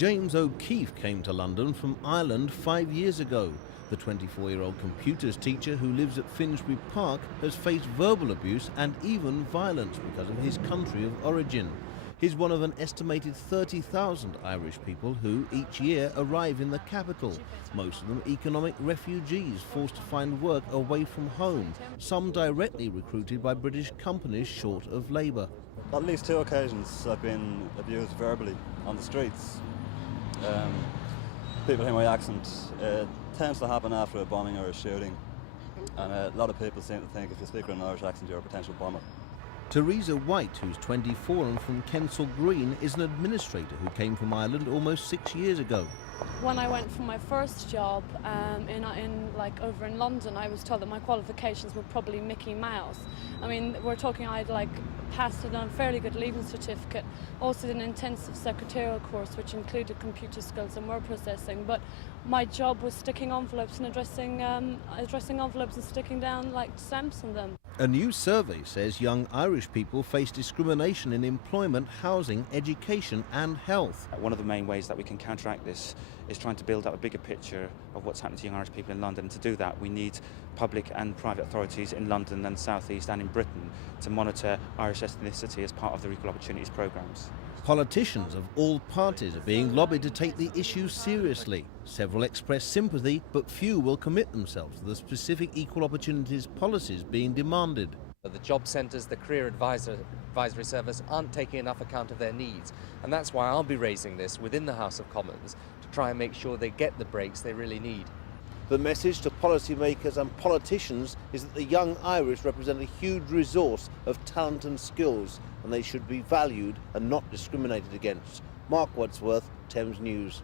James O'Keefe came to London from Ireland 5 years ago. The 24-year-old computers teacher who lives at Finsbury Park has faced verbal abuse and even violence because of his country of origin. He's one of an estimated 30,000 Irish people who each year arrive in the capital, most of them economic refugees forced to find work away from home, some directly recruited by British companies short of labour. At least 2 occasions I've been abused verbally on the streets. People hear my accent. It tends to happen after a bombing or a shooting, and a lot of people seem to think if you speak with an Irish accent you're a potential bomber. Teresa White, who's 24 and from Kensal Green, is an administrator who came from Ireland almost 6 years ago. When I went for my first job over in London, I was told that my qualifications were probably Mickey Mouse. I mean, we're talking I'd passed a fairly good leaving certificate, also did an intensive secretarial course which included computer skills and word processing, but my job was sticking envelopes and addressing envelopes and sticking down stamps on them. A new survey says young Irish people face discrimination in employment, housing, education and health. One of the main ways that we can counteract this is trying to build up a bigger picture of what's happening to young Irish people in London. And to do that, we need public and private authorities in London and South East and in Britain to monitor Irish ethnicity as part of their equal opportunities programmes. Politicians of all parties are being lobbied to take the issue seriously. Several express sympathy, but few will commit themselves to the specific equal opportunities policies being demanded. The job centres, the career advisory service aren't taking enough account of their needs, and that's why I'll be raising this within the House of Commons to try and make sure they get the breaks they really need. The message to policymakers and politicians is that the young Irish represent a huge resource of talent and skills, and they should be valued and not discriminated against. Mark Wadsworth, Thames News.